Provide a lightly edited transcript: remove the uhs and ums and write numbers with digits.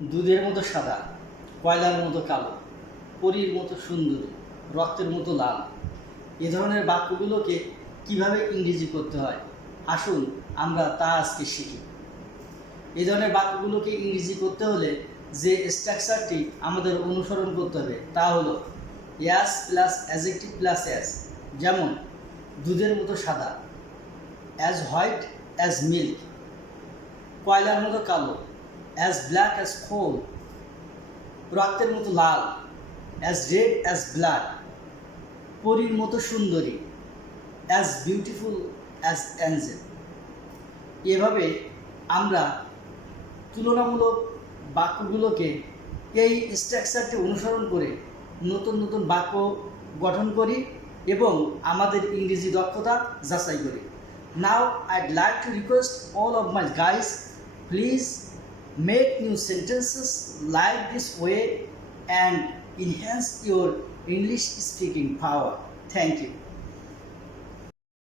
দুধের মতো সাদা, কয়লার মতো কালো, পরীর মতো সুন্দরী, রক্তের মতো লাল। এ ধরনের বাক্যগুলোকে কিভাবে ইংরেজি করতে হয়, আসুন আমরা তা আজকে শিখি। এই ধরনের বাক্যগুলোকে ইংরেজি করতে হলে যে স্ট্রাকচারটি আমাদের অনুসরণ করতে হবে তা হলো as plus adjective plus as. যেমন দুধের মতো সাদা, অ্যাজ হোয়াইট অ্যাজ মিল্ক। কয়লার মতো কালো, অ্যাজ ব্ল্যাক অ্যাজ কোল। রক্তের মতো লাল, অ্যাজ রেড অ্যাজ ব্লাড। পরীর মতো সুন্দরী, অ্যাজ বিউটিফুল অ্যাজ অ্যাঞ্জেল। এভাবে আমরা তুলনামূলক বাক্যগুলোকে এই স্ট্রাকচারটি অনুসরণ করে নতুন নতুন বাক্য গঠন করি এবং আমাদের ইংরেজি দক্ষতা যাচাই করি। Now I'd like to request all of my guys, please make new sentences like this way and enhance your English speaking power. Thank you.